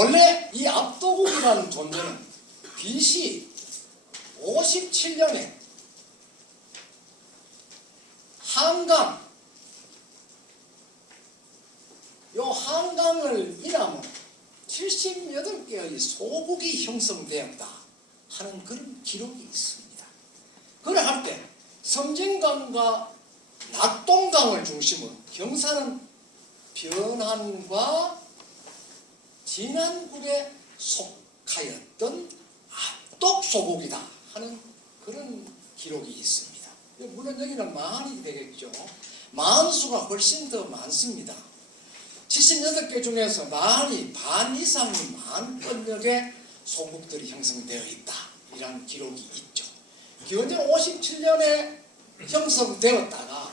본래 이 압도국이라는 존재는 BC 57년에 한강, 요 한강을 인하면 78개의 소국이 형성되었다 하는 그런 기록이 있습니다. 그걸 할 때 섬진강과 낙동강을 중심으로 경사는 변한과 진안군에 속하였던 압독소국이다 하는 그런 기록이 있습니다. 물론 여기는 마흔이 되겠죠. 마흔수가 훨씬 더 많습니다. 78개 중에서 마흔이 반 이상이 만건역의 소국들이 형성되어 있다 이런 기록이 있죠. 기원전 57년에 형성되었다가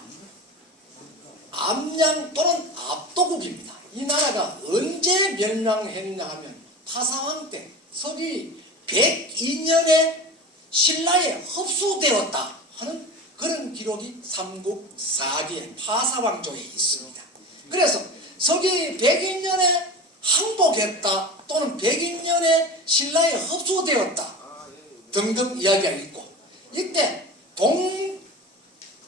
암양 또는 압도국입니다. 이 나라가 언제 멸망했냐 하면 파사왕 때 서기 102년에 신라에 흡수되었다 하는 그런 기록이 삼국사기의 파사왕 쪽에 있습니다. 그래서 서기 102년에 항복했다 또는 102년에 신라에 흡수되었다 등등 이야기가 있고, 이때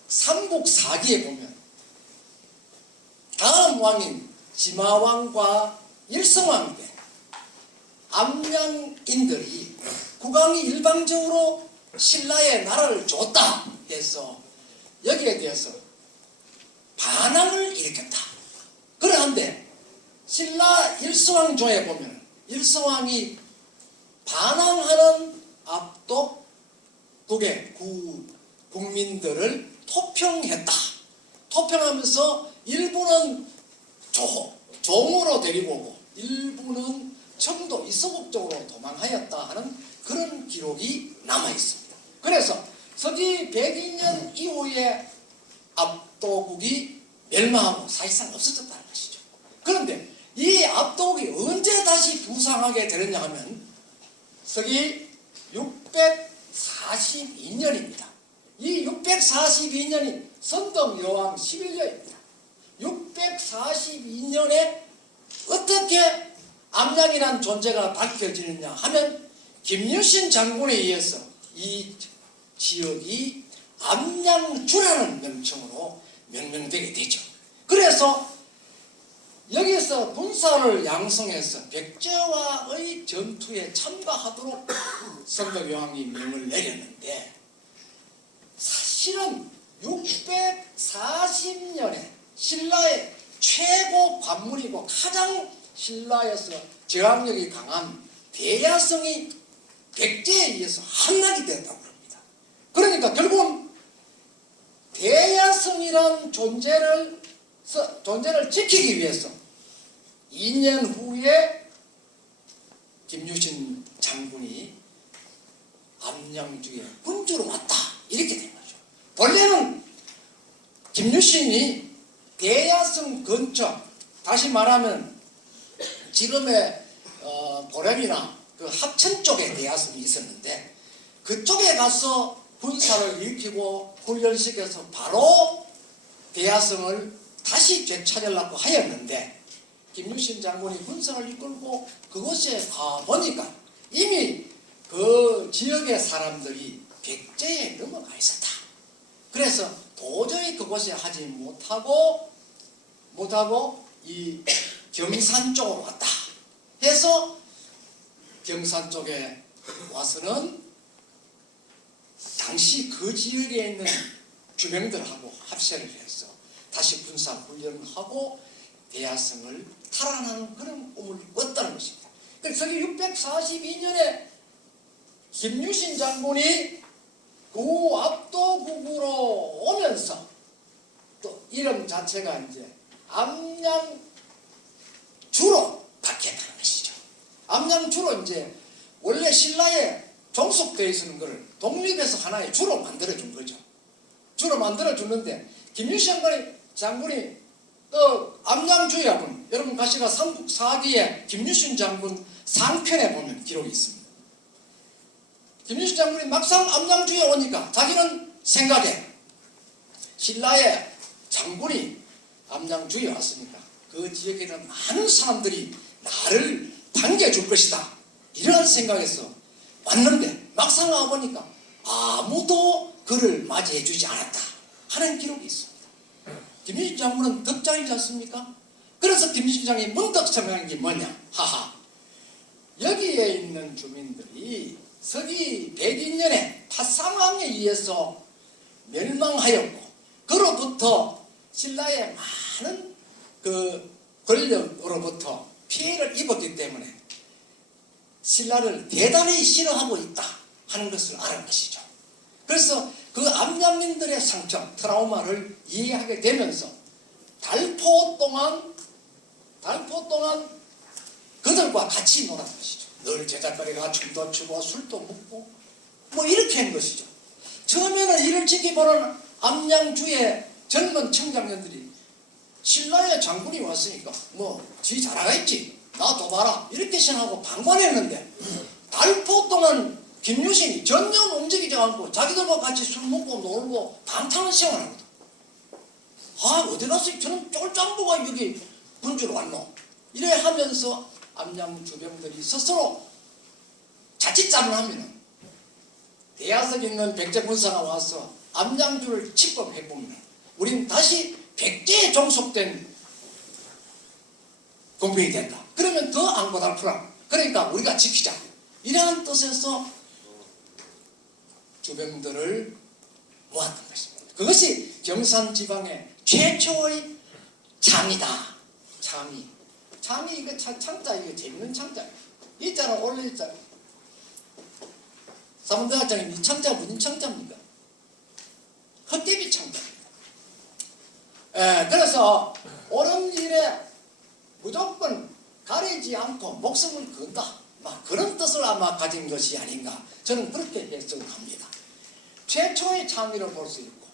삼국사기에 보면 다음 왕인 지마왕과 일성왕 때 암양인들이 국왕이 일방적으로 신라에 나라를 줬다 해서 여기에 대해서 반항을 일으켰다. 그런데 신라 일성왕조에 보면 일성왕이 반항하는 압독국의 국민들을 토평했다. 토평하면서 일부는 종으로 데리고 오고 일부는 청도 이서국 쪽으로 도망하였다 하는 그런 기록이 남아 있습니다. 그래서 서기 102년 이후에 압도국이 멸망하고 사실상 없어졌다는 것이죠. 그런데 이 압도국이 언제 다시 부상하게 되느냐 하면 서기 642년입니다. 이 642년이 선덕여왕 11년입니다. 642년에 어떻게 암양이라는 존재가 밝혀지느냐 하면 김유신 장군에 의해서 이 지역이 암양주라는 명칭으로 명명되게 되죠. 그래서 여기서 군사를 양성해서 백제와의 전투에 참가하도록 선덕여왕이 명을 내렸는데, 사실은 640년에 신라의 최고 관문이고 가장 신라에서 저항력이 강한 대야성이 백제에 의해서 함락이 되었다고 합니다. 그러니까 결국은 대야성이란 존재를 지키기 위해서 2년 후에 김유신 장군이 암양주에 군주로 왔다 이렇게 된 거죠. 본래는 김유신이 대야성 근처, 다시 말하면 지금의 보령이나 그 합천 쪽에 대야성이 있었는데 그쪽에 가서 군사를 일으키고 훈련시켜서 바로 대야성을 다시 되찾으려고 하였는데, 김유신 장군이 군사를 이끌고 그곳에 가보니까 이미 그 지역의 사람들이 백제에 넘어가 있었다. 그래서 도저히 그곳에 하지 못하고 이 경산 쪽으로 왔다 해서 경산 쪽에 와서는 당시 그 지역에 있는 주병들하고 합세를 해서 다시 군사 훈련을 하고 대야성을 탈환하는 그런 꿈을 꿨다는 것입니다. 그래서 642년에 김유신 장군이 그 압도국으로 오면서 또 이름 자체가 이제 암양주로 바뀌었다는 것이죠. 암양주로 이제 원래 신라에 종속되어 있는 것을 독립해서 하나의 주로 만들어준 거죠. 주로 만들어주는데 김유신 장군이 또 암양주에 여러분 가시가 삼국사기에 김유신 장군 상편에 보면 기록이 있습니다. 김유신 장군이 막상 암양주에 오니까 자기는 생각에 신라의 장군이 암양주에 왔으니까 그 지역에 있는 많은 사람들이 나를 반겨줄 줄 것이다. 이런 생각에서 왔는데 막상 와보니까 아무도 그를 맞이해 주지 않았다 하는 기록이 있습니다. 김유신 장군은 덕장이지 않습니까? 그래서 김유신 장이 문득 생각한 게 뭐냐? 하하, 여기에 있는 주민들이 서기 102년에 타사왕에 의해서 멸망하였고 그로부터 신라의 많은 그 권력으로부터 피해를 입었기 때문에 신라를 대단히 싫어하고 있다 하는 것을 아는 것이죠. 그래서 그 암양민들의 상처, 트라우마를 이해하게 되면서 달포 동안 그들과 같이 놀았던 것이죠. 늘 제자거리가 춤도 추고 술도 먹고 뭐 이렇게 한 것이죠. 처음에는 이를 지켜보는 암양주의 젊은 청장년들이 신라의 장군이 왔으니까 뭐 지 잘하겠지, 나 봐라 이렇게 생각하고 방관했는데 달포 동안 김유신이 전혀 움직이지 않고 자기들과 같이 술 먹고 놀고 방탕한 생활을 하거든. 어디 가서 저는 쫄짱보가 여기 군주로 왔노? 이래 하면서 암양 주병들이 스스로 자칫 잘못하면 대야석에 있는 백제군사가 와서 암양주를 침범해보면 우린 다시 백제에 종속된 공평이 된다. 그러면 더 안 고달프라. 그러니까 우리가 지키자. 이러한 뜻에서 주병들을 모았던 것입니다. 그것이 경산지방의 최초의 창이다. 창이 이거 창자, 이거 재밌는 창자예요. 이자로 올릴 자. 사문대학장님, 이 창자가 무슨 창자입니까? 헛개비 창자입니다. 그래서 옳은 일에 무조건 가리지 않고 목숨을 건다. 막 그런 뜻을 아마 가진 것이 아닌가. 저는 그렇게 해석합니다. 최초의 창의로 볼 수 있고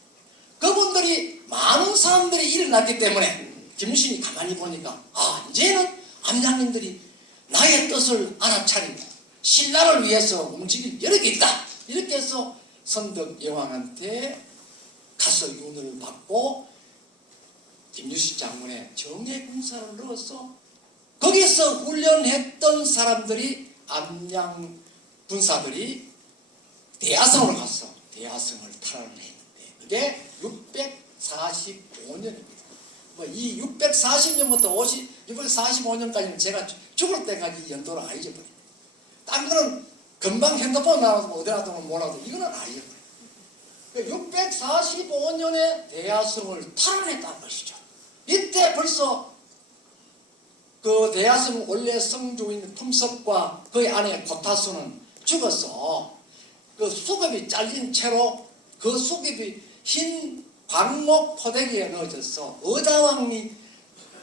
그분들이 많은 사람들이 일어났기 때문에 김유신이 가만히 보니까 이제는 암양민들이 나의 뜻을 알아차리고 신라를 위해서 움직일 여력이 있다. 이렇게 해서 선덕 여왕한테 가서 윤을 받고 김유신 장군의 정예군사를 넣어서 거기서 훈련했던 사람들이 암양 군사들이 대야성으로 가서 대야성을 탈환을 했는데 그게 645년입니다. 이 640년부터 645년까지는 제가 죽을 때까지 연도를 알려버립니다. 딴 거는 금방 핸드폰 나와서 어디 놔두면 몰라도 이거는 알려버립니다. 645년에 대야성을 탈환했다는 것이죠. 이때 벌써 그 대야성 원래 성주인 품석과 그 안에 고타수는 죽어서 그 수급이 잘린 채로 그 수급이 흰 광목 포대기에 넣어져서 의자왕이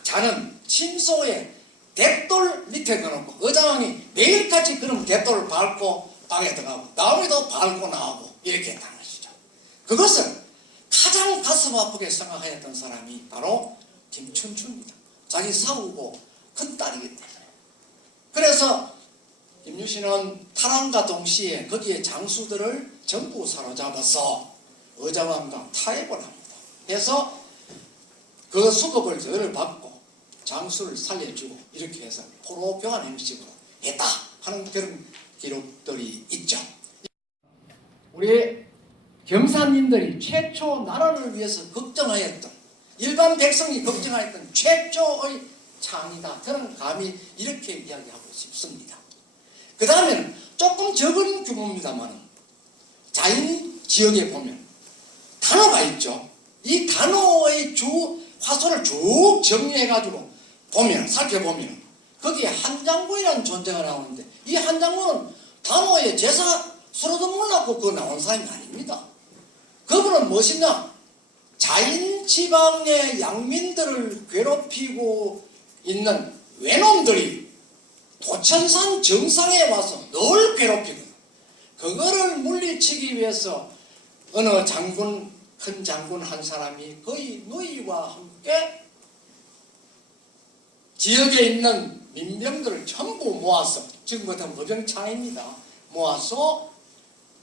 자는 침소에 댓돌 밑에 넣어놓고 의자왕이 매일같이 그럼 댓돌을 밟고 방에 들어가고 나무에도 밟고 나오고 이렇게 했다는 것이죠. 그것을 가장 가슴 아프게 생각하였던 사람이 바로 김춘추입니다. 자기 사우고 큰딸이기 때문에. 그래서 김유신은 탈환과 동시에 거기에 장수들을 전부 사로잡아서 의자왕과 타협을 합니다. 그래서 그 수급을 열을 받고 장수를 살려주고 이렇게 해서 포로 교환 형식으로 했다 하는 그런 기록들이 있죠. 우리 경산님들이 최초 나라를 위해서 걱정하였던 일반 백성이 걱정하였던 최초의 창이다. 저는 감히 이렇게 이야기하고 싶습니다. 그 다음에는 조금 적은 규모입니다만 자인 지역에 보면 단어가 있죠. 이 단어의 주 화소를 쭉 정리해가지고 보면 살펴보면 거기에 한장군이라는 존재가 나오는데 이 한장군은 단어의 제사 서로도 몰랐고 그거 나온 사람이 아닙니다. 그분은 무엇이냐? 자인 지방의 양민들을 괴롭히고 있는 외놈들이 도천산 정상에 와서 늘 괴롭히거든. 그거를 물리치기 위해서 어느 장군, 큰 장군 한 사람이 거의 누이와 함께 지역에 있는 민병들을 전부 모아서, 지금 같은 허병창입니다. 모아서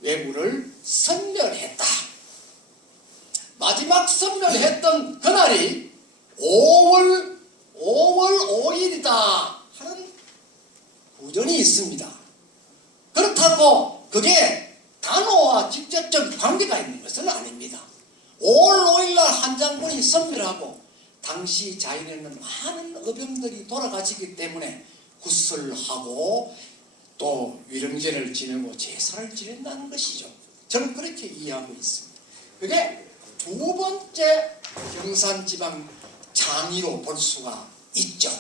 왜구를 선멸했다. 마지막 선멸했던 그날이 5월 5일이다 하는 구전이 있습니다. 그렇다고 그게 단호와 직접적 관계가 있는 것은 아닙니다. 5월 5일날 한장군이 선멸하고 당시 자인에는 많은 어병들이 돌아가시기 때문에 구슬하고 또 위령제를 지내고 제사를 지낸다는 것이죠. 저는 그렇게 이해하고 있습니다. 그게 두 번째 경산지방 장의로 볼 수가 있죠.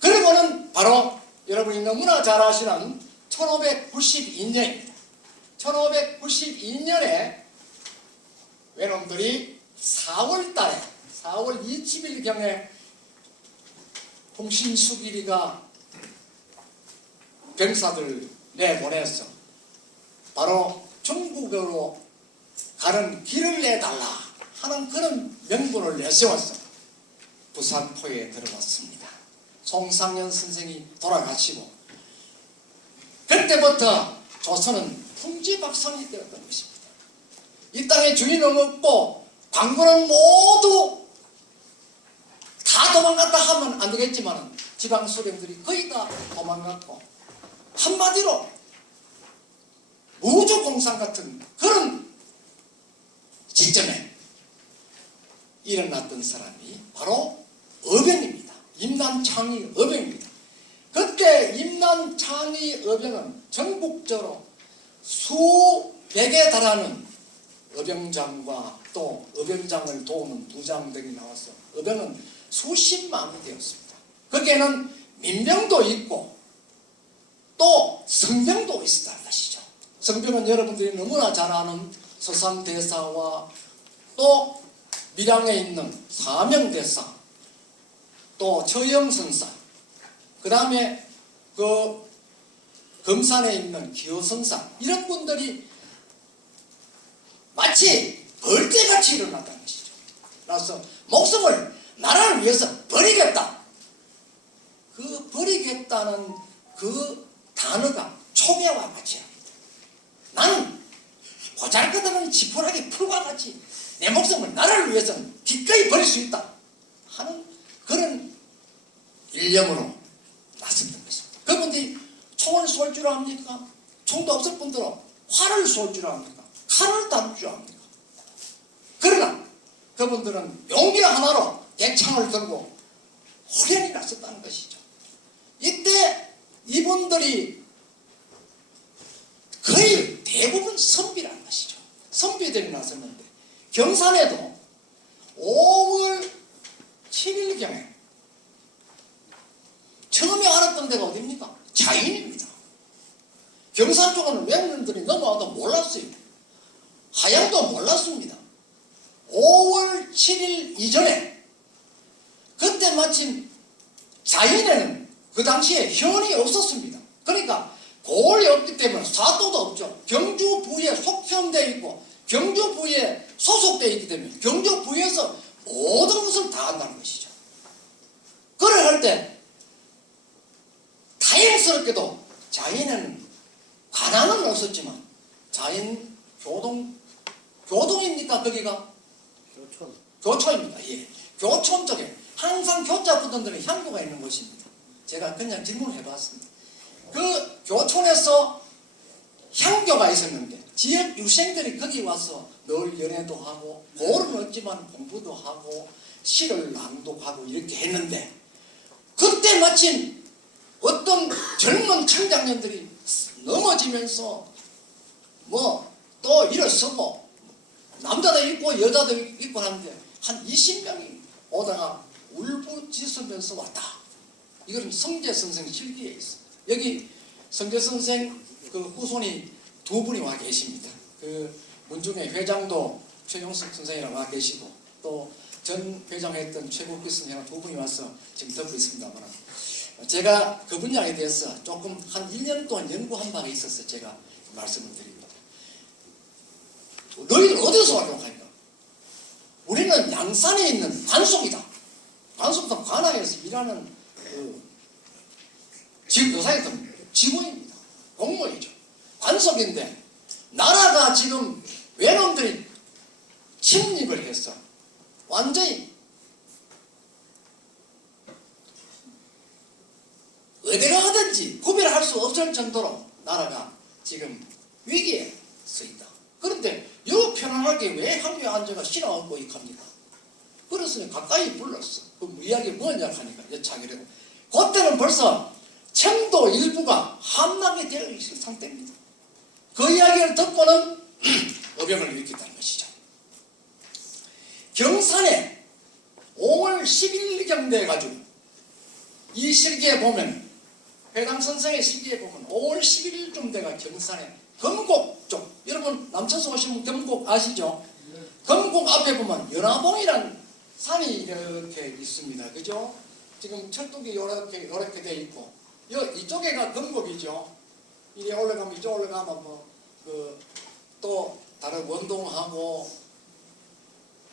그리고는 바로 여러분이 너무나 잘 아시는 1592년입니다. 1592년에 외놈들이 4월 달에 4월 20일경에 홍신수길이가 병사들 내보내서 바로 중국으로 가는 길을 내달라 하는 그런 명분을 내세워서 부산포에 들어갔습니다. 송상현 선생이 돌아가시고 그때부터 조선은 풍지박산이 되었던 것입니다. 이 땅에 주인은 없고 관군은 모두 다 도망갔다 하면 안 되겠지만 지방 소령들이 거의 다 도망갔고 한마디로 우주공산 같은 그런 시점에 일어났던 사람이 바로 어병입니다. 임난창의 어병입니다. 그때 임난창의 어병은 전국적으로 수백에 달하는 어병장과 또 어병장을 도우는 부장들이 나와서 어병은 수십만이 되었습니다. 거기에는 민병도 있고 또 성병도 있었다는 것이죠. 성병은 여러분들이 너무나 잘 아는 서산대사와 또 밀양에 있는 사명대사 또 처영선사 그 다음에 그 금산에 있는 기호선사 이런 분들이 마치 벌떼같이 일어났다는 것이죠. 그래서 목숨을 나라를 위해서 버리겠다. 그 버리겠다는 그 단어가 총애와 같이 합니다. 나는 보잘것없는 지푸라기 풀과 같이 내 목숨을 나라를 위해서는 기꺼이 버릴 수 있다 하는 그런 일념으로 나섰던 것입니다. 그분들이 총을 쏠 줄 압니까? 총도 없을 뿐더러 활을 쏠 줄 압니까? 칼을 다룰 줄 압니까? 그러나 그분들은 용기 하나로 대창을 들고 호련히 나섰다는 것이죠. 이때 이분들이 거의 대부분 선비라는 것이죠. 선비들이 나섰는데 경산에도 5월 7일경에 처음에 알았던 데가 어디입니까? 자인입니다. 경산 쪽은 외국인들이 넘어와도 몰랐어요. 하양도 몰랐습니다. 5월 7일 이전에 그때 마침 자인에는 그 당시에 현이 없었습니다. 그러니까 고을이 없기 때문에 사도도 없죠. 경주부에 속편되어 있고 경주부에 소속되어 있기 때문에 경주부에서 모든 것을 다 한다는 것이죠. 그래 할 때 다행스럽게도 자인에는 관할은 없었지만 자인 교동입니까 거기가? 교촌입니다. 예. 교촌 쪽에 항상 교자 부분들은 향교가 있는 곳입니다. 제가 그냥 질문을 해봤습니다. 그 교촌에서 향교가 있었는데 지역 유생들이 거기 와서 늘 연애도 하고 모르는 없지만 공부도 하고 시를 낭독하고 이렇게 했는데 그때 마침 어떤 젊은 청장년들이 넘어지면서 뭐 또 일어서고 남자도 있고 여자도 있고 하는데 한 20명이 오다가 울부짖으면서 왔다. 이건 성재 선생 실기에 있습니다. 여기 성재 선생 그 후손이 두 분이 와 계십니다. 그 문중회 회장도 최용석 선생이랑 와 계시고 또 전 회장했던 최국기 선생이랑 두 분이 와서 지금 듣고 있습니다만 제가 그 분야에 대해서 조금 한 1년 동안 연구한 바가 있어서 제가 말씀을 드립니다. 너희들 어디서 왔냐고 하니까 우리는 양산에 있는 관속이다. 관속도 관아에서 일하는 그 요사였던 직원입니다. 공무원이죠. 관속인데 나라가 지금 외놈들이 침입을 해서 완전히 어디가 가든지 구별할 수 없을 정도로 나라가 지금 위기에 서 있다. 그런데 요 편안하게 왜 한국에 앉아가 신화하고 있합니까? 그래서 가까이 불렀어. 그 이야기 뭐냐 하니까 여차기로 그때는 벌써 청도 일부가 함락이 되어 있을 상태입니다. 그 이야기를 듣고는 어병을 일으켰다는 것이죠. 경산에 5월 10일경 돼가지고 이 실기에 보면 회당 선생의 실기에 보면 5월 11일쯤 돼가 경산에 금곡 쪽, 여러분 남천서 오시면 금곡 아시죠? 금곡 앞에 보면 연화봉이라는 산이 이렇게 있습니다. 그죠? 지금 철쭉이 이렇게 돼 있고 이쪽에가 금곡이죠. 이리 올라가면 이쪽 올라가면 또 다른 원동하고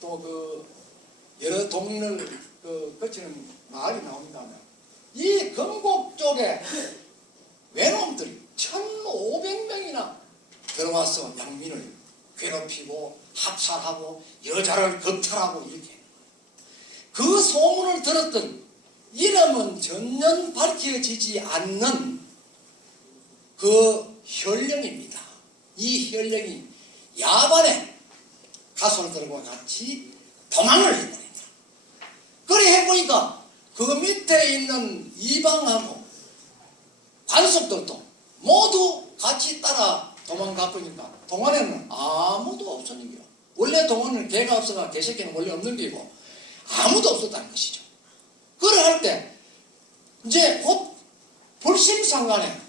또 여러 동을 거치는 마을이 나온다면 이 금곡 쪽에 외놈들이 1,500명이나 들어와서 양민을 괴롭히고 합살하고 여자를 겁탈하고 이렇게 그 소문을 들었던 이름은 전혀 밝혀지지 않는 그 혈령입니다. 이 혈령이 야반에 가솔들과 같이 도망을 해버린다. 그래 해보니까 그 밑에 있는 이방하고 관속들도 모두 같이 따라 도망가 보니까 동안에는 아무도 없었는 거요. 원래 동안은 개가 없어가 개새끼는 원래 없는 게고 아무도 없었다는 것이죠. 그래 할 때 이제 곧 불심상간에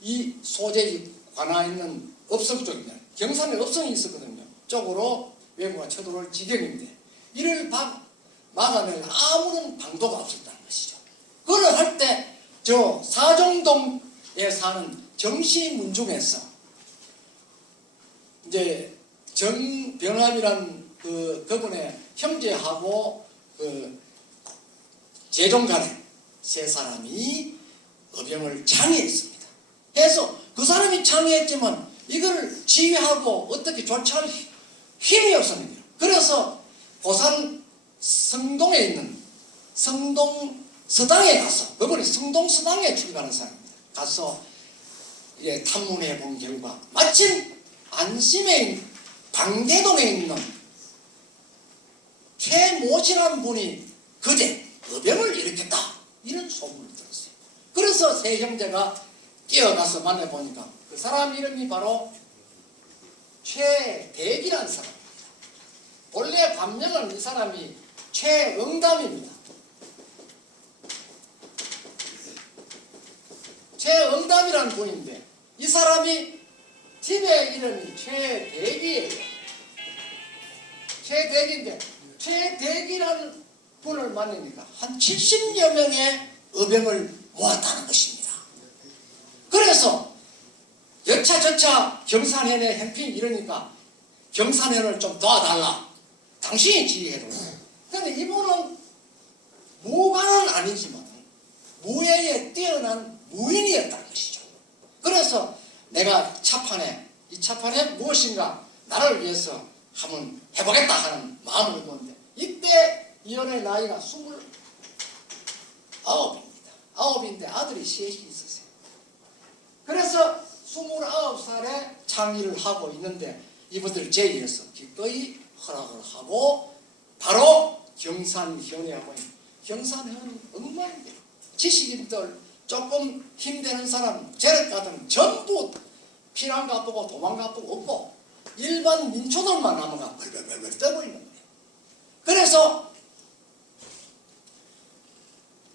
이 소재에 관하 있는 업성 쪽인데 경산에 업성이 있었거든요. 쪽으로 외부가 쳐들어올 지경인데 이를 막아낼 아무런 방도가 없었다는 것이죠. 그걸 할 때 저 사정동에 사는 정시문중에서 이제 정병암이란 그분의 형제하고 재종간에 세 사람이 어병을 창의했습니다. 해서 그 사람이 창의했지만 이걸 지휘하고 어떻게 조치할 힘이 없었는데요. 그래서 고산 성동에 있는 성동 서당에 가서 그분이 성동 서당에 출가하는 사람입니다. 가서 이제 탐문해 본 결과 마침 안심에 방계동에 있는 최모씨라는 분이 그제 어병을 일으켰다 이런 소문을 들었어요. 그래서 세 형제가 뛰어가서 만나보니까 그 사람 이름이 바로 최대기라는 사람입니다. 원래 반명은 이 사람이 최응담입니다. 최응담이라는 분인데 이 사람이 집의 이름이 최대기예요. 최대기인데 최대기라는 분을 만나니까 한 70여 명의 어병을 모았다는 것입니다. 그래서 여차저차 경산현의 행핀 이러니까 경산현을 좀 도와달라. 당신이 지휘해도. 그런데 이분은 무관은 아니지만 무예에 뛰어난 무인이었다는 것이죠. 그래서 내가 이 차판에 무엇인가 나를 위해서 한번 해보겠다 하는 마음을 먹었는데 이때 이혼의 나이가 29입니다. 9인데 아들이 셋이 있으세요. 그래서 29살에 창의를 하고 있는데 이분들 제의해서 기꺼이 허락을 하고 바로 경산현에 와보니 경산현은 엉망인데 지식인들 조금 힘드는 사람 재력가들은 전부 피난 가보고 도망 가보고 없고 일반 민초들만 남아가 벌벌벌 떠버리는 거예요. 그래서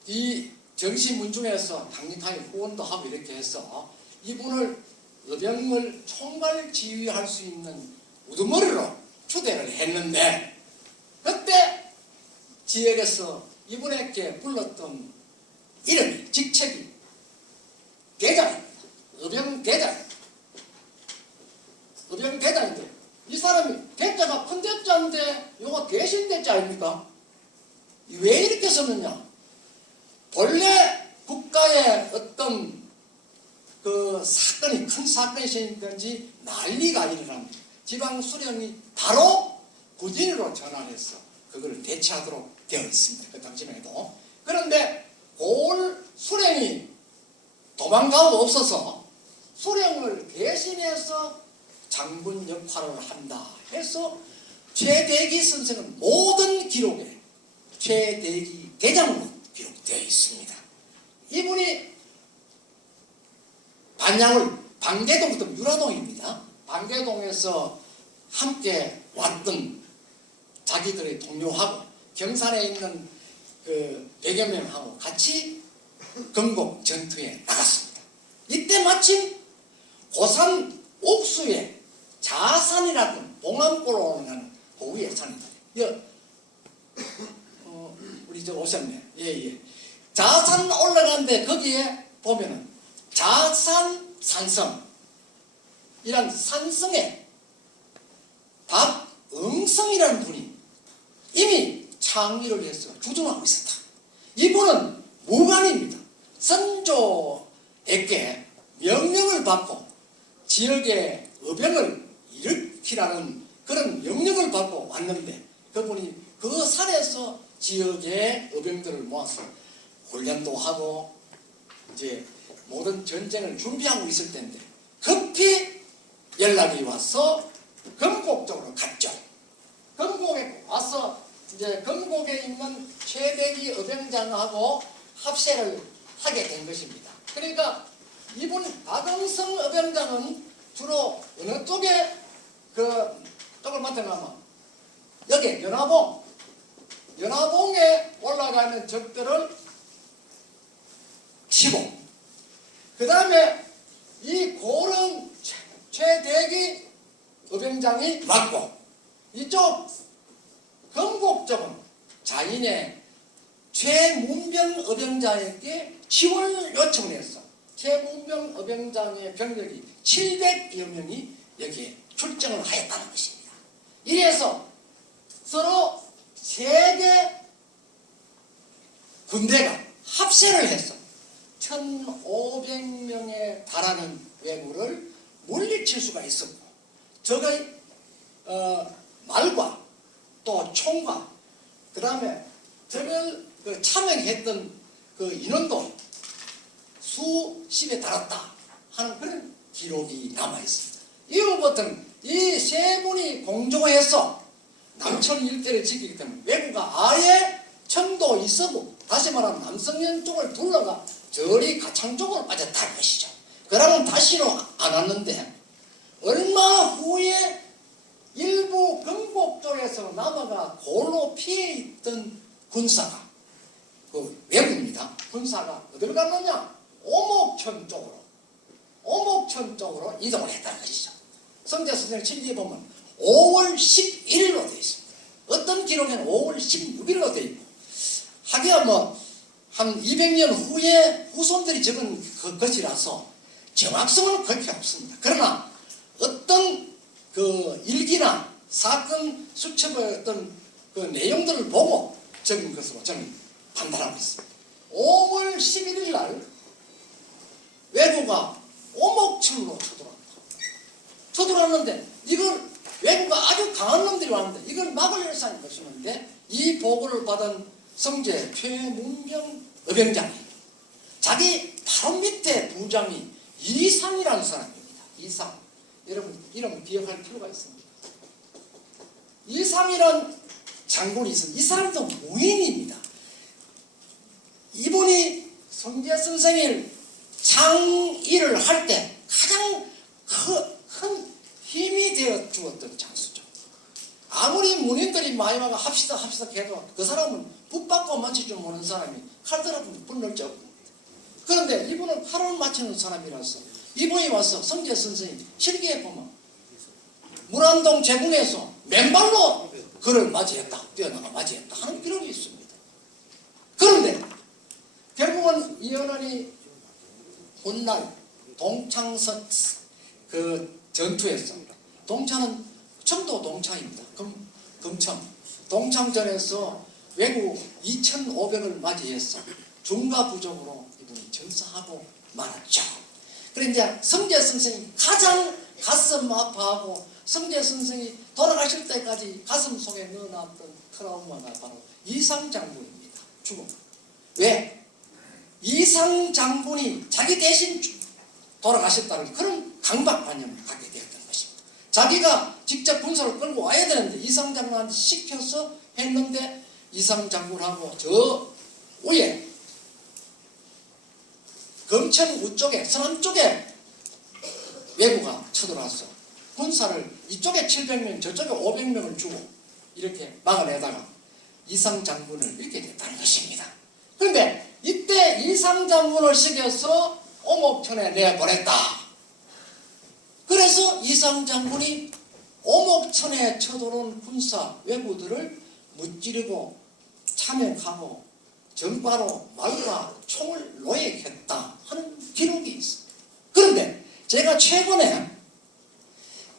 이 정시문중에서 당리탕에 후원도 하고 이렇게 해서 이분을 어병을 총괄 지휘할 수 있는 우두머리로 초대를 했는데 그때 지역에서 이분에게 불렀던 이름이 직책이 대장입니다. 어병대장. 어병대장인데 이 사람이 대자가 큰 대자인데 이거 대신 대자 아닙니까? 왜 이렇게 썼느냐? 본래 국가에 어떤 그 사건이 큰 사건이 생긴든지 난리가 일어나면 지방 수령이 바로 군인으로 전환해서 그걸 대체하도록 되어 있습니다. 그 당시에도. 그런데 고을 수령이 도망가고 없어서 수령을 대신해서 장군 역할을 한다 해서 최대기 선생은 모든 기록에 최대기 대장으로 기록되어 있습니다. 이분이 반야울 방계동부터 유라동입니다. 방계동에서 함께 왔던 자기들의 동료하고 경산에 있는 그 100여 명하고 같이 건국 전투에 나갔습니다. 이때 마침 고산 옥수에 자산이라는 봉암골로 오는 고위의 산이다. 우리 저 오셨네. 예. 자산 올라가는데 거기에 보면은 자산 산성 이란 산성에 박응성이라는 분이 이미 창의를 해서 주둔하고 있었다. 이분은 무관입니다. 선조에게 명령을 받고 지역의 의병을 일으키라는 그런 명령을 받고 왔는데 그분이 그 산에서 지역의 의병들을 모아서 훈련도 하고 이제 모든 전쟁을 준비하고 있을 때인데 급히 연락이 와서 금곡 쪽으로 갔죠. 금곡에 와서 이제 금곡에 있는 최대기 의병장하고 합세를 하게 된 것입니다. 그러니까 이분 박응성 의병장은 주로 어느 쪽에 쪽을 맡아가면 여기 연화봉에 올라가는 적들을 치고 그 다음에 이 고령 최대기 의병장이 맞고 이쪽 금곡 쪽은 자인의 최문병 의병장에게 지원을 요청을 했어. 최문병 의병장의 병력이 700여 명이 여기에 출정을 하였다는 것입니다. 이래서 서로 세개 군대가 합세를 해서 1500명에 달하는 왜구를 물리칠 수가 있었고 적의 말과 또 총과 그 다음에 적을 참여했던 그 인원도 수십에 달았다 하는 그런 기록이 남아있습니다. 이후부터는 이 세 분이 공조해서 남천 일대를 지키기 때문에 왜구가 아예 청도 이서부 다시 말하면 남성현 쪽을 둘러가 저리 가창 쪽으로 빠졌다는 것이죠. 그러면 다시는 안 왔는데 얼마 후에 일부 금곡 쪽에서 남아가 골로 피해 있던 군사가 그 왜구입니다. 군사가 어디로 갔느냐? 오목천 쪽으로 이동을 했다는 것이죠. 성자 선생님 책에 보면 5월 11일로 되어 있습니다. 어떤 기록에는 5월 16일로 되어 있고 하기야 한 200년 후에 후손들이 적은 것이라서 정확성은 그렇게 없습니다. 그러나 어떤 그 일기나 사건 수첩의 어떤 그 내용들을 보고 적은 것으로 저는 판단하고 있습니다. 5월 11일 날 왜구가 오목천으로 쳐들어왔는데 이걸 왜구가 아주 강한 놈들이 왔는데 이걸 막을 열사인 것이었는데 이 보고를 받은 성제 최문병 의병장이 자기 바로 밑에 부장이 이상이라는 사람입니다. 이상. 여러분 이름 기억할 필요가 있습니다. 이상이란 장군이 있습니다. 이 사람도 무인입니다. 이분이 성제 선생의 창의를 할 때 가장 큰 힘이 되어 주었던 장수죠. 아무리 문인들이 많이 와가 합시다 해도 그 사람은 붙받고 만질 줄 모르는 사람이 칼 들어보면 분을 쩍. 그런데 이분은 칼을 맞추는 사람이라서 이분이 와서 성제 선생이 실기에 보면 물안동 제궁에서 맨발로 그를 맞이했다. 뛰어나가 맞이했다 하는 기록이 있습니다. 그런데 결국은 이연원이 훗날 동창선 그 전투에서 동창은 청도 동창입니다. 금청 동창전에서 왜구 2,500을 맞이해서 중과 부족으로 이분이 전사하고 말았죠. 그래 이제 성제 선생이 가장 가슴 아파하고 성제 선생이 돌아가실 때까지 가슴 속에 넣어놨던 트라우마가 바로 이상 장군입니다. 죽음. 왜? 이상 장군이 자기 대신 돌아가셨다는 그런 강박관념을 갖게 되었던 것입니다. 자기가 직접 군사를 끌고 와야 되는데 이상 장군한테 시켜서 했는데 이상 장군하고 저 위에 검천우 쪽에 서남 쪽에 왜구가 쳐들어와서 군사를 이쪽에 700명 저쪽에 500명을 주고 이렇게 막아내다가 이상 장군을 잃게 됐다는 것입니다. 그런데 이때 이상 장군을 시켜서 오목천에 내보냈다. 그래서 이상 장군이 오목천에 쳐들어온 군사 왜구들을 무찌르고 참역하고 전과로 말과 총을 노획했다 하는 기록이 있습니다. 그런데 제가 최근에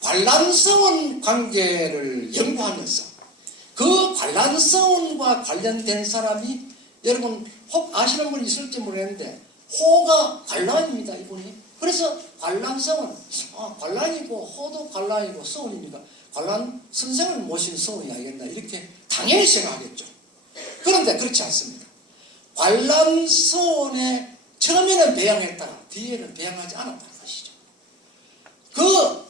관란서원 관계를 연구하면서 그 관란서원과 관련된 사람이 여러분 혹 아시는 분이 있을지 모르겠는데 호가 관란입니다. 이분이. 그래서 관란서원, 관란이고 호도 관란이고 서원이니까 관란 선생을 모신 서원이 아니겠나 이렇게 당연히 생각하겠죠. 그런데 그렇지 않습니다. 관란서원에 처음에는 배양했다가 뒤에는 배양하지 않았다는 것이죠. 그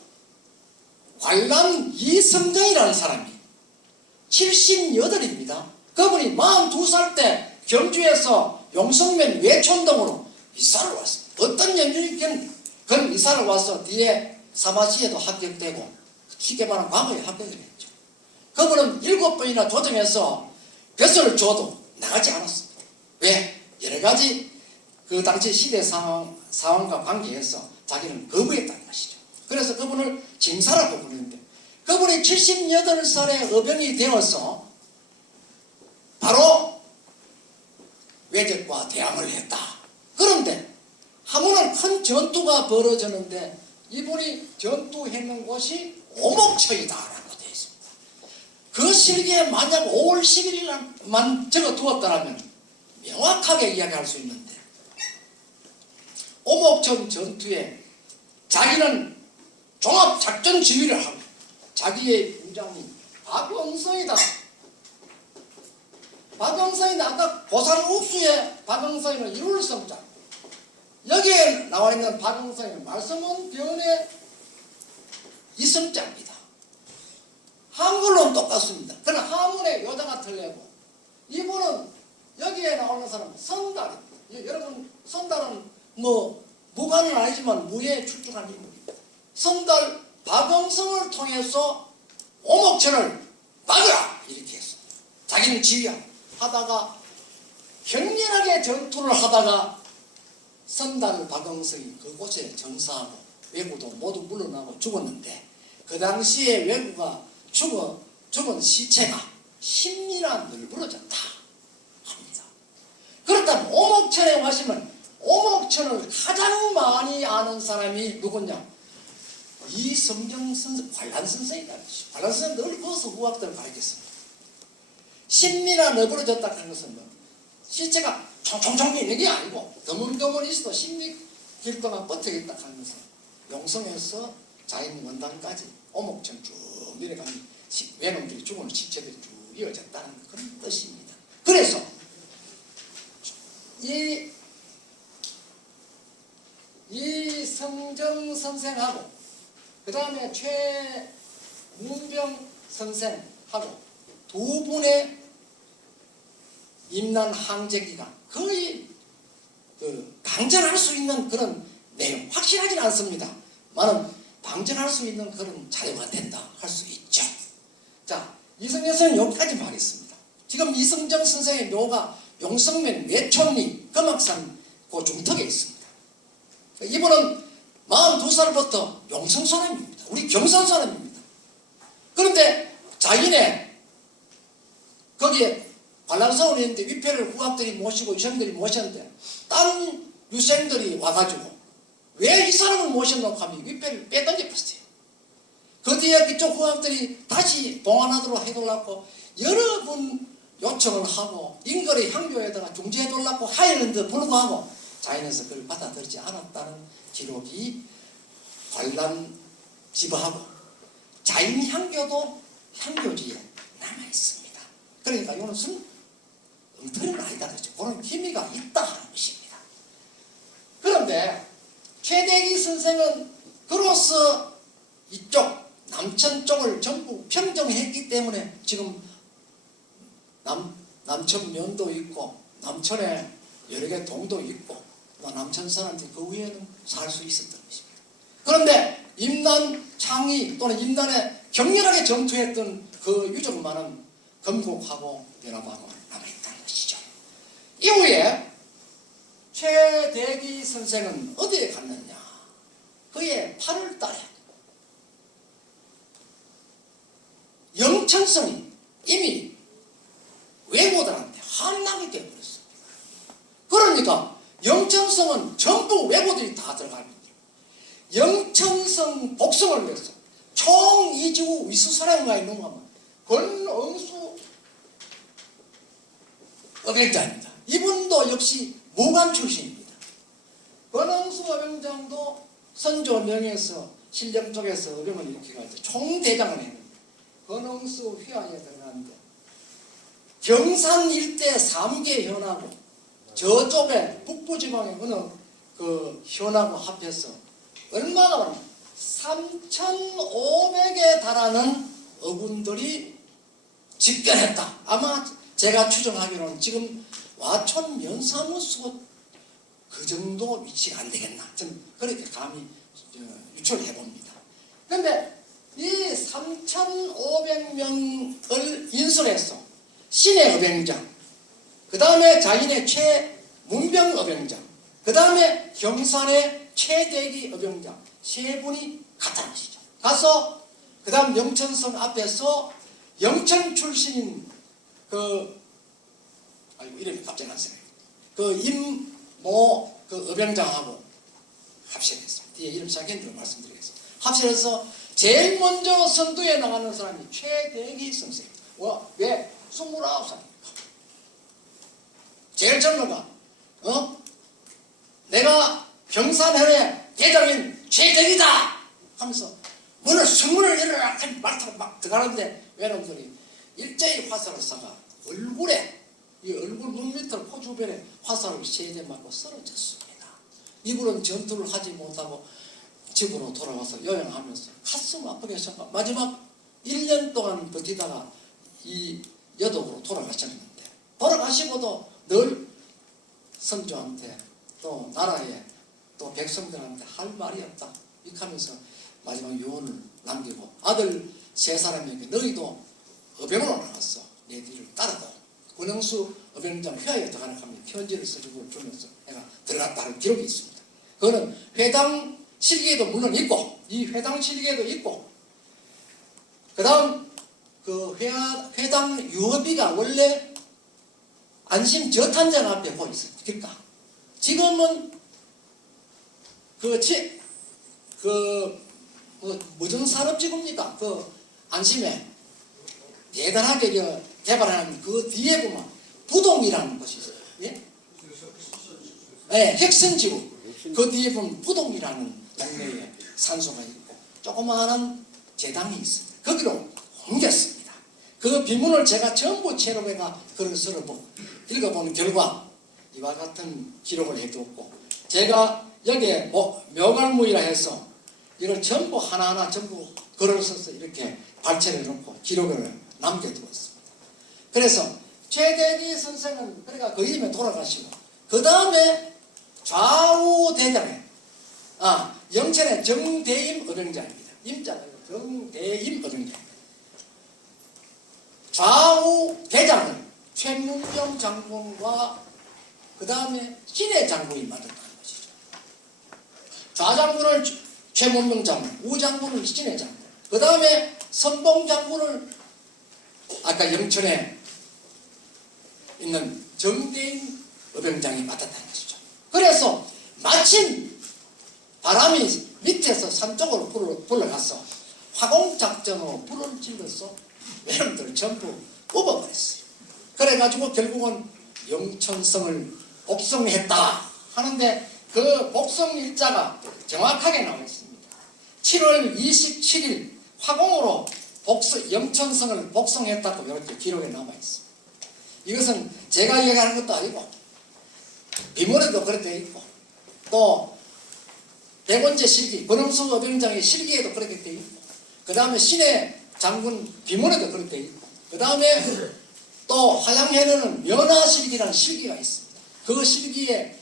관란 이성정이라는 사람이 78입니다. 그분이 42살 때 경주에서 용성면 외촌동으로 이사를 왔습니다. 어떤 연륜이겠는가? 그는 이사를 와서 뒤에 사마시에도 합격되고 쉽게 말하면 과거에 합격을 했죠. 그분은 7번이나 조정해서 벼슬을 줘도 나가지 않았습니다. 왜? 여러 가지 그 당시 시대 상황과 관계해서 자기는 거부했다는 것이죠. 그래서 그분을 징사라고 부르는데 그분이 78살에 어병이 되어서 바로 외적과 대항을 했다. 그런데 하모는 큰 전투가 벌어졌는데 이분이 전투했는 곳이 오목천이다라고 되어 있습니다. 그 실기에 만약 5월 11일만 적어두었다면 명확하게 이야기할 수 있는데 오목천 전투에 자기는 종합작전 지휘를 하고 자기의 부장이 박영성이다. 박영성이다. 아까 고산 옥수의 박영성이는 이룰성자. 여기에 나와 있는 박영성은 말씀은 변의 이성자입니다. 한글로는 똑같습니다. 그러나 한문의 요자가 틀리고 이분은 여기에 나오는 사람은 선달입니다. 여러분 선달은 무관은 아니지만 무에 출중한 인물입니다. 선달 박영성을 통해서 오목천을 막으라 이렇게 했습니다. 자기는 지휘하다가 격렬하게 전투를 하다가 선달 박영성이 그곳에 전사하고 왜구도 모두 물러나고 죽었는데 그 당시에 왜구가 죽은 시체가 10리나 널브러졌다 합니다. 그렇다면 오목천에 가시면 오목천을 가장 많이 아는 사람이 누구냐? 이성정 선생, 관란 선생이다. 관란 선생은 늘 거기서 후학들을 가르쳤습니다. 10리나 널브러졌다 하는 것은 시체가 총총 있는 게 아니고 드문드문 있어도 10리 동안 버티겠다 하는 것은 용성에서 자인 원당까지 오목천 쭉 내려가는 외놈들이 죽은 시체들이 쭉 이어졌다는 그런 뜻입니다. 그래서 이성정 선생하고 그 다음에 최문병 선생하고 두 분의 임난 항쟁기가 거의 방전할 수 있는 그런 내용 확실하지는 않습니다. 많은 방전할 수 있는 그런 자료가 된다 할 수 있죠. 자, 이성정 선생은 여기까지 말했습니다. 지금 이성정 선생의 묘가 용성면 외촌리 금악산 그 중턱에 있습니다. 이분은 42살부터 용성 사람입니다. 우리 경산 사람입니다. 그런데 자기네 거기에 관람서원이 있는데 위패를 후학들이 모시고 유생들이 모셨는데 다른 유생들이 와가지고 왜 이 사람을 모셨노 하면 위패를 빼던져 버렸어요. 그 뒤에 그쪽 후학들이 다시 봉안하도록 해달라고 여러 번 요청을 하고 인거리 향교에다가 중재해달라고 하였는데 불구하고 자인에서 그걸 받아들이지 않았다는 기록이 관람 지부하고 자인 향교도 향교지에 남아있습니다. 그러니까 이거는 엉터리는 아니다. 그런 기미가 있다 하는 것입니다. 그런데 최대기 선생은 그로서 이쪽 남천 쪽을 전부 평정했기 때문에 지금 남천면도 있고 남천에 여러 개 동도 있고 남천 사람들이 그 위에는 살 수 있었던 것입니다. 그런데 임난 창이 또는 임난에 격렬하게 전투했던 그 유적만은 건국하고 연합하고 남아있다는 것이죠. 이후에 최대기 선생은 어디에 갔느냐? 그의 8월 달에 영천성이 이미 왜고들한테 함락이 되어버렸습니다. 그러니까 영천성은 전부 왜고들이 다 들어갑니다. 영천성 복성을 위해서 총이지구 위수사령관이 누구하면 권응수 어병장입니다. 이분도 역시 무관 출신입니다. 권응수 어병장도 선조명에서 신령 쪽에서 어병을 일으켜가지고 총대장을 했는데 권응수 휘하에 들어가는데 경산 일대 3개 현하고 저쪽에 북부지방의 어느 그 현하고 합해서 얼마나 많은 3,500에 달하는 어군들이 집결했다. 아마 제가 추정하기로는 지금 와촌 면사무소 그 정도 위치가 안 되겠나. 저는 그렇게 감히 유추를 해봅니다. 그런데 이 3,500명을 인솔해서 신의 어병장, 그 다음에 자인의 최문병 어병장, 그 다음에 경산의 최대기 어병장 세 분이 갔다는 것이죠. 가서 그 다음 영천성 앞에서 영천 출신인 이름이 갑자기 안 생각해요. 임모 어병장하고 합세했습니다. 뒤에 이름 자기한테 말씀드리겠습니다. 합세해서 제일 먼저 선두에 나가는 사람이 최대기 선생입니다. 왜? 29살입니다. 제일 젊은가? 내가 경산현의 대장인 최대기다! 하면서 오늘 승문을 열어라! 말타고 막 들어가는데 외놈들이 일제히 화살을 쏴가 얼굴에 이 얼굴 눈 밑으로 코 주변에 화살을 3대 맞고 쓰러졌습니다. 이분은 전투를 하지 못하고 집으로 돌아와서 요양하면서 가슴 아프게 생각 마지막 1년 동안 버티다가 이 여독으로 돌아가셨는데 돌아가시고도 늘 선조한테 또 나라에 또 백성들한테 할 말이 없다 이렇게 하면서 마지막 유언을 남기고 아들 3사람에게 너희도 어병으로 나갔어 내 뒤를 따라도 권영수 어병장 휘하에 들어가는 하면 편지를 써주고 주면서 내가 들어갔다는 기록이 있습니다. 그거는 회당 실기에도 물론 있고 이 회당 실기에도 있고 그 다음 그 회당 유업비가 원래 안심 저탄장 앞에 보여 있어요. 그러니까 지금은 무슨 산업지구입니까? 그 안심에 대단하게 개발하는 그 뒤에 보면 부동이라는 것이 있어요. 예? 네, 혁선지구. 그 뒤에 보면 부동이라는 동네에 산소가 있고 조그마한 재당이 있습니다. 거기로 옮겼습니다. 그 비문을 제가 전부 체험해가 그런 서를 읽어보는 결과 이와 같은 기록을 해두었고 제가 여기에 묘갈무이라 해서 이걸 전부 하나하나 전부 글을 써서 이렇게 발췌를 놓고 기록을 남겨두었습니다. 그래서 최대기 선생은 그러니까 그 이름에 돌아가시고 그 다음에 좌우 대장에 영천의 정대임 어병장입니다. 임자가 정대임 어병장. 좌우 대장을 최문병 장군과 그 다음에 신의 장군이 맡았다는 것이죠. 좌장군을 최문병 장군, 우장군을 신의 장군, 그 다음에 선봉 장군을 아까 영천에 있는 정대인 어병장이 맡았다는 것이죠. 그래서 마침 바람이 밑에서 산 쪽으로 불러가서 화공작전으로 불을 질러서 외놈들 전부 뽑아버렸어요. 그래가지고 결국은 영천성을 복성했다 하는데 그 복성 일자가 정확하게 나와 있습니다. 7월 27일 화공으로 영천성을 복성했다고 이렇게 기록에 남아 있습니다. 이것은 제가 얘기하는 것도 아니고 비문에도 그렇게 있고 또 대권제 실기, 권영수 어병장의 실기에도 그렇게 돼 있고, 그 다음에 신해 장군 비문에도 그렇게 돼 있고, 그 다음에 또 화양해는 면화실기라는 실기가 있습니다. 그 실기에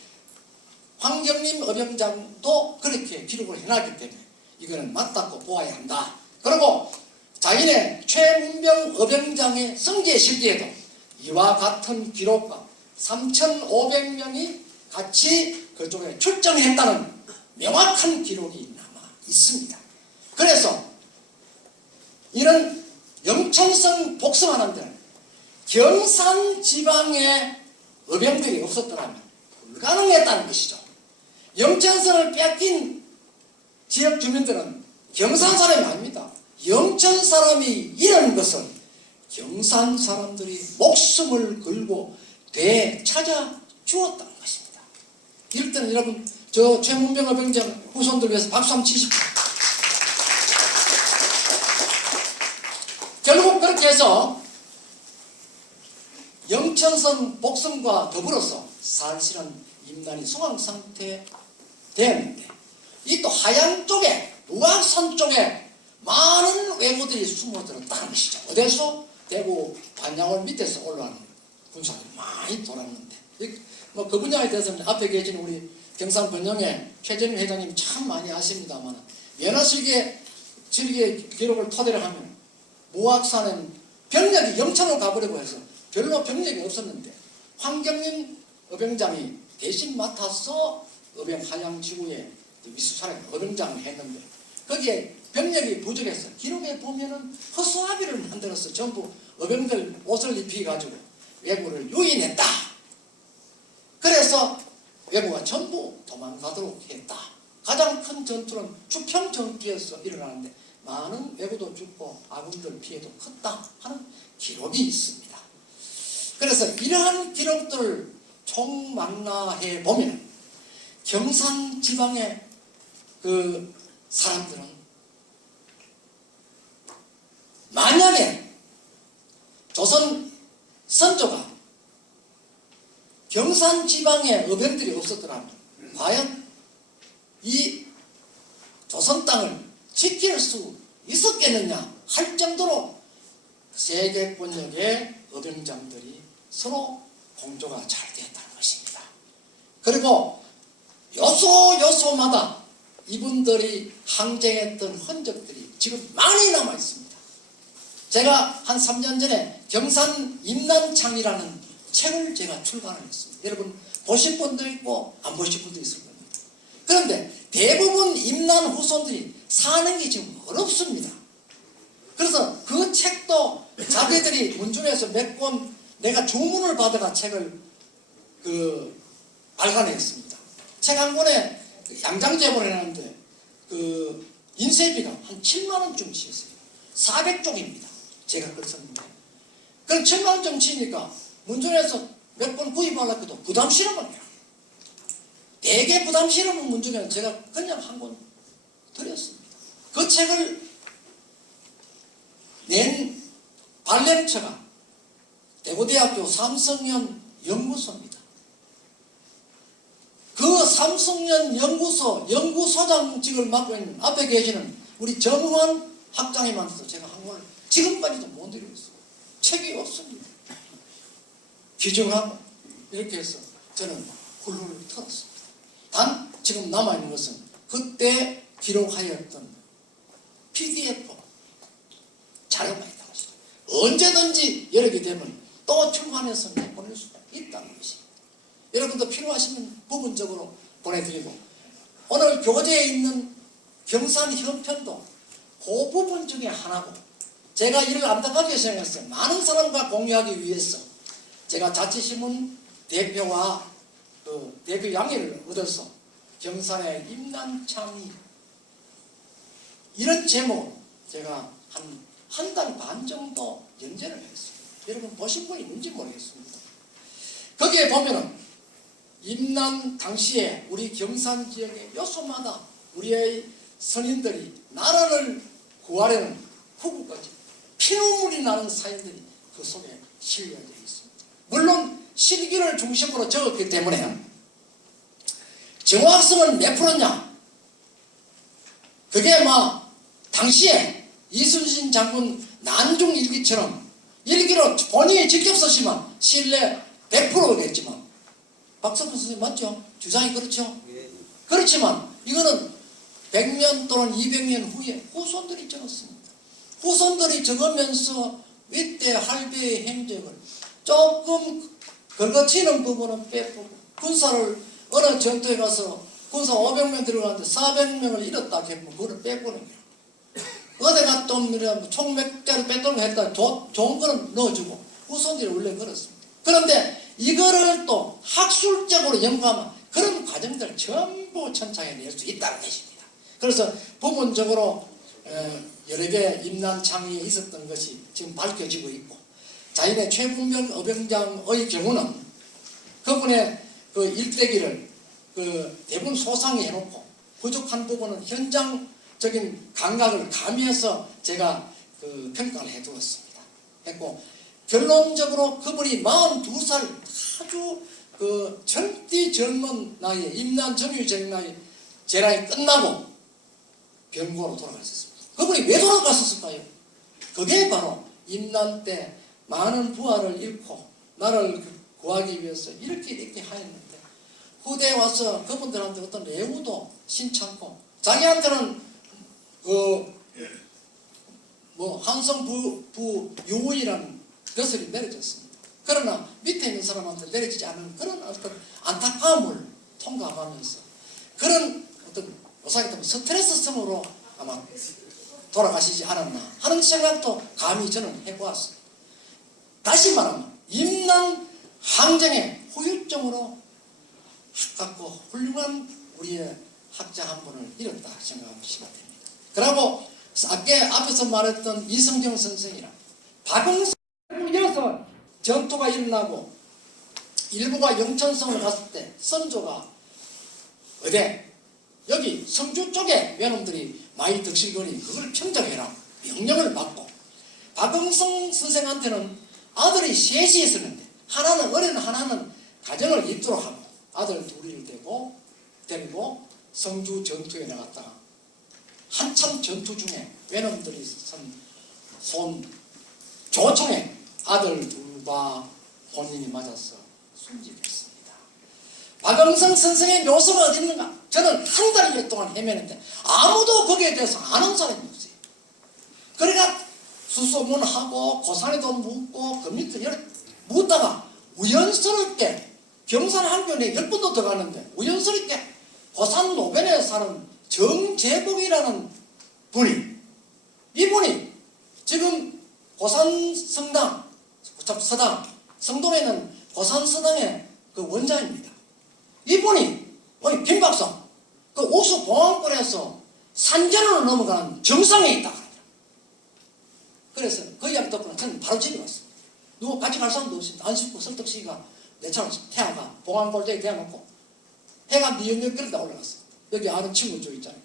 황경림 어병장도 그렇게 기록을 해놨기 때문에 이거는 맞다고 보아야 한다. 그리고 자인의 최문병 어병장의 성제 실기에도 이와 같은 기록과 3,500명이 같이 그쪽에 출정했다는 명확한 기록이 남아 있습니다. 그래서 이런 영천성 복숭아라는 데는 경산 지방에 어병들이 없었더라면 불가능했다는 것이죠. 영천성을 뺏긴 지역 주민들은 경산 사람이 아닙니다. 영천 사람이 이런 것은 경산 사람들이 목숨을 걸고 되찾아 주었다는 것입니다. 이럴 때는 여러분 저 최문병 어병장 후손들 위해서 박수 한번 치십시오. 결국 그렇게 해서 영천성 복성과 더불어서 사실은 임난이 소강 상태 되었는데 이 또 하양 쪽에 무악산 쪽에 많은 왜구들이 숨어들었다는 것이죠. 어디서? 대구 반야월 밑에서 올라가는 군사들이 많이 돌았는데 뭐 그 분야에 대해서는 앞에 계신 우리 경산 번영의 최재림 회장님이 참 많이 아십니다만 연화실기의 기록을 토대로 하면 무악산은 병력이 영천으로 가버리고 해서 별로 병력이 없었는데 황경림 어병장이 대신 맡아서 어병 하양지구에 미수사령 어병장을 했는데 거기에 병력이 부족해서 기록에 보면은 허수아비를 만들어서 전부 어병들 옷을 입히가지고 왜구를 유인했다. 그래서 왜구가 전부 도망가도록 했다. 가장 큰 전투는 주평 전투에서 일어나는데 많은 왜구도 죽고 아군들 피해도 컸다 하는 기록이 있습니다. 그래서 이러한 기록들을 총망라해 보면 경산 지방의 그 사람들은 만약에 조선 선조가 경산 지방에 어병들이 없었더라면 과연 이 조선 땅을 지킬 수 있었겠느냐 할 정도로 세계권력의 어병장들이 서로 공조가 잘 되었다는 것입니다. 그리고 요소마다 이분들이 항쟁했던 흔적들이 지금 많이 남아 있습니다. 제가 한 3년 전에 경산 임난창이라는 책을 제가 출간을 했습니다. 여러분 보신 분도 있고 안 보신 분도 있을 겁니다. 그런데 대부분 임난 후손들이 사는 게 지금 어렵습니다. 그래서 그 책도 자기들이 문중에서 몇 권 내가 주문을 받아가 책을 발간했습니다. 책 한 권에 양장제본을 해놨는데 인쇄비가 한 7만원쯤 치였어요. 400쪽입니다. 제가 그걸 썼는데. 그럼 7만원쯤 치니까 문중에서 몇 권 구입하려고 해도 부담 실험을 해요. 되게 부담 실험은 문중에서 제가 그냥 한 권 드렸습니다. 그 책을 낸 발냄처가 대구대학교 삼성연 연구소입니다. 그 삼성연 연구소 연구소장직을 맡고 있는 앞에 계시는 우리 정환 학장님한테도 제가 한 권을 지금까지도 못 드리고 있어요. 책이 없습니다. 기증하고 이렇게 해서 저는 훌훌 털었습니다. 단 지금 남아있는 것은 그때 기록하였던 PDF 자료가 있다는 것이죠. 언제든지 여력이 되면 또 출간해서 내보낼 수가 있다는 것입니다. 여러분도 필요하시면 부분적으로 보내드리고 오늘 교재에 있는 경산 현편도 그 부분 중에 하나고 제가 이를 안타깝게 생각했어요. 많은 사람과 공유하기 위해서 제가 자치신문 대표와 대표 양해를 얻어서 경산의 임난창이 이런 제목 제가 한 달 반 정도 연재를 했습니다. 여러분 보신 분이 있는지 모르겠습니다. 거기에 보면은 임난 당시에 우리 경산 지역의 요소마다 우리의 선인들이 나라를 구하려는 후구까지 피눈물이 나는 사연들이 그 속에 실려져 있습니다. 물론 실기를 중심으로 적었기 때문에 정확성은 몇 프로냐? 그게 막 당시에 이순신 장군 난중 일기처럼 일기로 본인이 직접 쓰시면 신뢰 100%겠지만 박석훈 선생님 맞죠? 주장이 그렇죠? 그렇지만 이거는 100년 또는 200년 후에 후손들이 적었습니다. 후손들이 적으면서 이때 할배의 행적을 조금 긁어치는 부분은 빼보고 군사를 어느 전투에 가서 군사 500명 들어가는데 400명을 잃었다 하면 그거를 빼보는 거예요. 어디가 또 총몇 개를 뺐던 거 했다 좋은 거는 넣어주고 후손들이 원래 그렇습니다. 그런데 이거를 또 학술적으로 연구하면 그런 과정들을 전부 천창에 낼 수 있다는 것입니다. 그래서 부분적으로 여러 개 임난창에 있었던 것이 지금 밝혀지고 있고 자인의 최문명 어병장의 경우는 그분의 그 일대기를 그 대부분 소상히 해놓고 부족한 부분은 현장적인 감각을 가미해서 제가 그 평가를 해두었습니다. 했고 결론적으로 그분이 42살 아주 그 젊디 젊은 나이에 임난 점유적 나이 재란이 끝나고 병고로 돌아가셨습니다. 그분이 왜 돌아갔었을까요? 그게 바로 임난 때 많은 부하를 잃고 나를 구하기 위해서 이렇게 하였는데 후대에 와서 그분들한테 어떤 레우도 신찮고 자기한테는 한성 부유이라는 것을 내려졌습니다. 그러나 밑에 있는 사람한테 내려지지 않은 그런 어떤 안타까움을 통감하면서 그런 어떤 오사기 스트레스성으로 아마 돌아가시지 않았나 하는 생각도 감히 저는 해보았습니다. 다시 말하면 임난 항쟁의 후유증으로 가깝고 훌륭한 우리의 학자 한 분을 잃었다 생각하시면 됩니다. 그리고 앞에서 말했던 이성경 선생이랑 박응성을 이어서 전투가 일어나고 일부가 영천성을 갔을 때 선조가 어디 여기 성주 쪽에 외놈들이 많이 득실거리 그걸 평정해라 명령을 받고 박응성 선생한테는 아들이 셋이 있었는데 하나는 어린 하나는 가정을 잇도록 하고 아들 둘을 데리고 성주 전투에 나갔다가 한참 전투 중에 외놈들이 손 조총에 아들 둘과 본인이 맞아서 숨지겠습니다. 박응성 선생의 묘소가 어디 있는가? 저는 한 달 동안 헤매는데 아무도 거기에 대해서 아는 사람이 없어요. 그러니까 수소문하고 고산에도 묻고 그 밑에 묻다가 우연스럽게 경산항변에 10번도 더 갔는데 우연스럽게 고산 노변에 사는 정재복이라는 분이 이분이 지금 고산성당 성동에는 고산서당의 그 원장입니다. 이분이 김 박사 그 옥수 봉황골에서 산전으로 넘어가는 정상에 있다. 그래서 그 이야기 듣고는 저는 바로 집에 왔습니다. 누구 같이 갈 사람도 없습니다. 안식구 설득시가 내 차로 태아가 봉황골대에 대어놓고 해가 미연역 끌다 올라갔어요. 여기 아는 친구 쪽 있잖아요.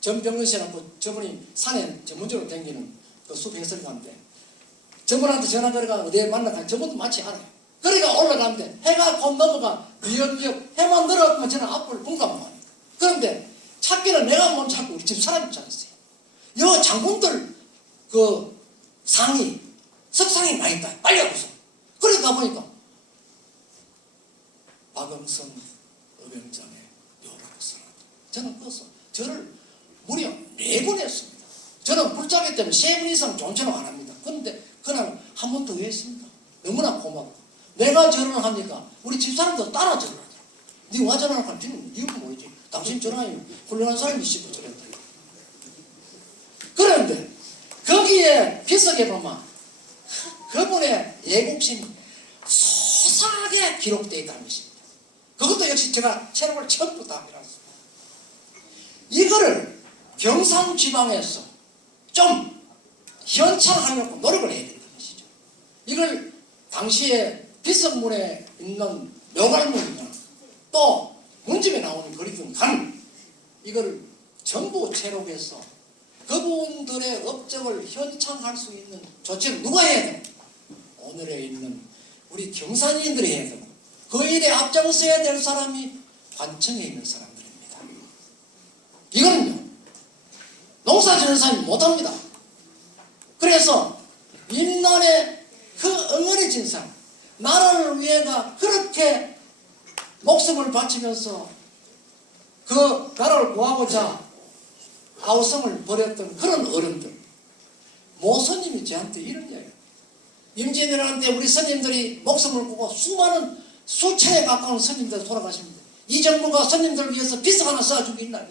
전병근 씨라고 저분이 산에 전문적으로 다니는 그 숲 해설가인데 저분한테 전화 걸어가 어디에 만나가 저분도 마치 알아요. 그러니까 올라가는데 해가 곧 넘어가 미연역 해만 늘어가면 저는 앞을 공감을 해요. 그런데 찾기는 내가 못 찾고 우리 집 사람이 찾았어요. 여 장군들 그 상이 석상이 나 있다. 빨리 가보소. 그래 가보니까 박응성 어병장의 묘라고 써놨다. 저는 그래서 저를 무려 4번 했습니다. 저는 불자기 때문에 3번 이상 존재는 안 합니다. 그런데 그날 한 번 더 했습니다. 너무나 고맙고 내가 절을 하니까 우리 집사람도 따라 절을 하더라고요. 네가 절을 하니까 니는 이유가 뭐지? 당신 절하니 훌륭한 사람이 있고 절했다. 그런데 거기에 비석에 보면 그분의 애국심이 소상하게 기록되어 있다는 것입니다. 그것도 역시 제가 체력을 전부 다 해놨습니다. 이거를 경상지방에서 좀 현창하려고 노력을 해야 된다는 것이죠. 이걸 당시에 비석문에 있는 묘갈문이나 또 문집에 나오는 그리던 간 이걸 전부 체록해서 그분들의 업적을 현창할 수 있는 조치를 누가 해야 되나? 오늘에 있는 우리 경산인들이 해야 되고 그 일에 앞장서야 될 사람이 관청에 있는 사람들입니다. 이거는요 달라지는 사람이 못합니다. 그래서 임난의 그 엉어리진 사람, 나라를 위해가 그렇게 목숨을 바치면서 그 나라를 구하고자 아우성을 벌였던 그런 어른들, 모 스님이 저한테 이런 이야기, 임진왜란때 우리 스님들이 목숨을 구고 수많은 수천에 가까운 스님들 돌아가십니다. 이 정부가 스님들을 위해서 비석 하나 쏴주고 있나요?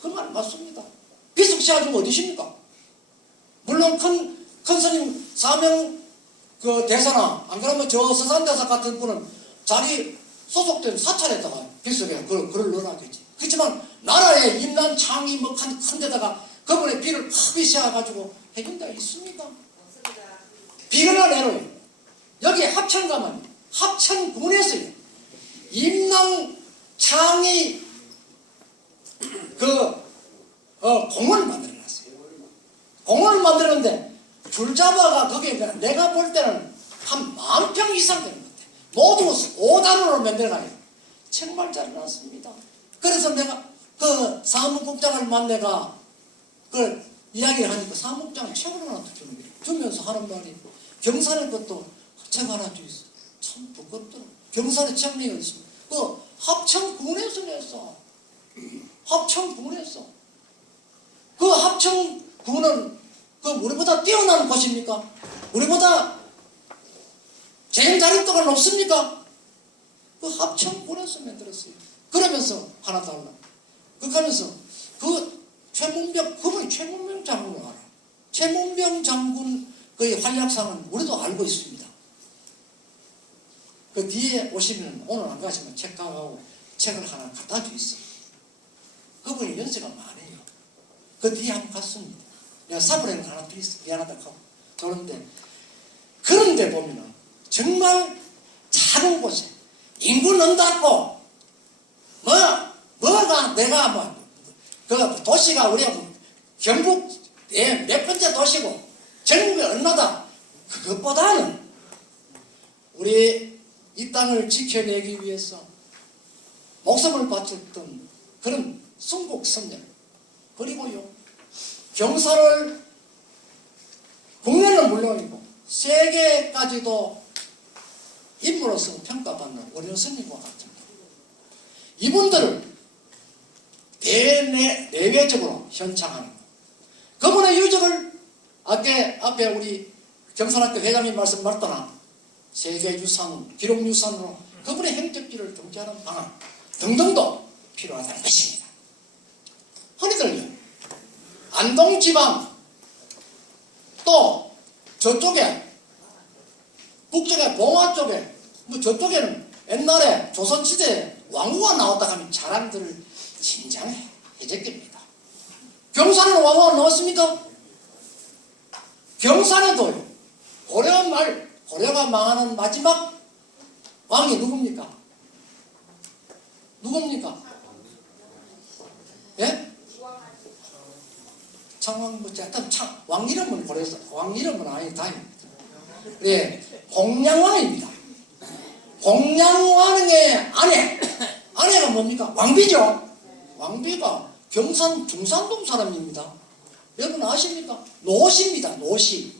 그 말 맞습니다. 비석 쏴주면 어디십니까? 물론 큰 스님 사명 그 대사나 안 그러면 저 서산대사 같은 분은 자기 소속된 사찰에다가 비석에 글을 넣어놨겠지. 그렇지만 나라의 임난 창이 뭐 큰 데다가 그분의 비를 크게 씌워가지고 해준 데가 있습니까? 비거나 내로요. 여기 합천 가면 합천군에서요. 임난 창이 공원을 만들어놨어요. 공원을 만들었는데 줄 잡아가 거기에 내가 볼 때는 한 10,000평 이상 되는 것 같아요. 모두 5단으로 만들어가요. 정말 잘 해놨습니다. 그래서 내가 그 사무국장을 만나가 그 이야기를 하니까 사무국장은 책을 하나 주면서 하는 말이 경산의 것도 책 하나 주있어. 참 부끄럽더라. 경산의 책 내가 있습니다. 그 합천군에서 냈어. 합천군에서. 그 합천군은 그 우리보다 뛰어난 곳입니까? 우리보다 제일 자립도가 높습니까? 그 합천군에서 만들었어요. 그러면서 하나 달라. 그렇게 하면서 그분이 최문병 장군을 알아. 최문병 장군 그 활약상은 우리도 알고 있습니다. 그 뒤에 오시면 오늘 안 가시면 책가고 책을 하나 갖다 주 있어. 그분이 연세가 많아요. 그 뒤에 한번 갔습니다. 내가 사부랭을 하나 드렸어. 미안하다 하고. 그런데 보면은 정말 작은 곳에 인구 는다고 뭐가 내가 그 도시가 우리가 경북 몇 번째 도시고 전국에 얼마다 그것보다는 우리 이 땅을 지켜내기 위해서 목숨을 바쳤던 그런 순국선열, 그리고요 경사를 국내는 물론이고 세계까지도 인물로서 평가받는 어려운 스님과 같습니다. 이분들을 내외적으로 현창하는 것. 그분의 유적을 앞에 우리 경산학교 회장님 말씀하셨더나 세계유산, 기록유산으로 그분의 행적지를 등재하는 방안 등등도 필요하다는 것입니다. 흔히들요 안동지방 또 저쪽에 북쪽에 봉화 쪽에 뭐 저쪽에는 옛날에 조선시대에 왕후가 나왔다 하면 자랑들을 진장해 해적입니다. 경산에는 왕후가 나왔습니까? 경산에도요 고려가 망하는 마지막 왕이 누굽니까? 누굽니까? 예? 창왕 왕 이름은 고려에서 왕 이름은 아니다. 예, 공양왕입니다. 공양왕의 아내가 뭡니까? 왕비죠. 왕비가 경산 중산동 사람입니다. 여러분 아십니까? 노씨입니다. 노씨.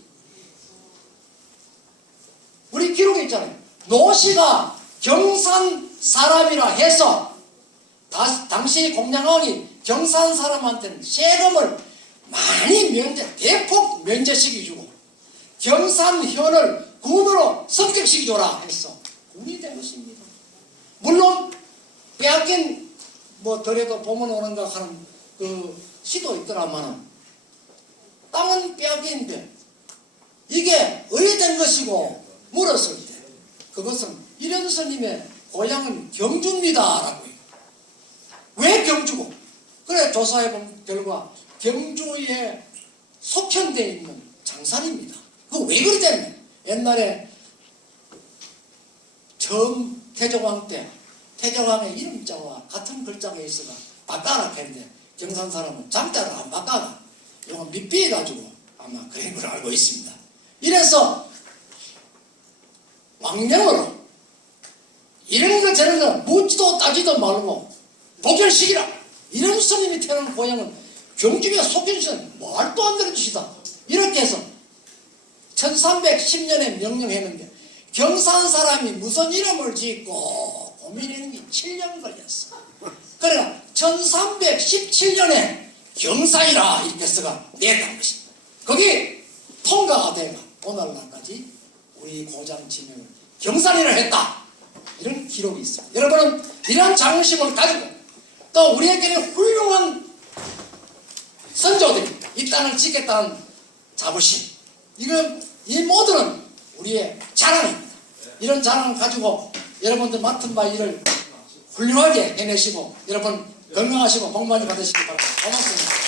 우리 기록에 있잖아요. 노씨가 경산 사람이라 해서 당시 공양왕이 경산 사람한테는 세금을 많이 대폭 면제시켜주고 경산현을 군으로 성격시켜줘라 해서 군이 된 것입니다. 물론 빼앗긴 덜에도 보면 오는가 하는 그 시도 있더라마는 땅은 빼앗긴데 이게 의된 것이고 물었을 때 그것은 이런 스님의 고향은 경주입니다 라고 해요. 왜 경주고? 그래 조사해본 결과 경주에 속현되어 있는 장산입니다. 그거 왜 그러냐면 옛날에 처음 태조왕 때 태조왕의 이름자와 같은 글자가 있어가 바꿔라 했는데 경산 사람은 장자를 안 바꿔가 이거 밑비해가지고 아마 그런 걸 알고 있습니다. 이래서 왕명으로 이런 거 저런 거 묻지도 따지도 말고 복결식이라 이런 스님이 태어난 고향은 경주에 속해주시는 말도 안 되는 짓이다. 이렇게 해서 1310년에 명령했는데 경산 사람이 무슨 이름을 짓고 고민하는 게 7년 걸렸어. 그래가 1317년에 경산이라 이렇게 써가 냈다는 것입니다. 거기 통과가 되가 오늘날까지 우리 고장 지명을 경산이라 했다. 이런 기록이 있습니다. 여러분은 이런 자긍심을 가지고 또 우리에게는 훌륭한 선조들이 이 땅을 지켰다는 자부심, 이 모두는 우리의 자랑입니다. 이런 자랑을 가지고 여러분들 맡은 바 일을 훌륭하게 해내시고 여러분 건강하시고 복 많이 받으시기 바랍니다. 고맙습니다.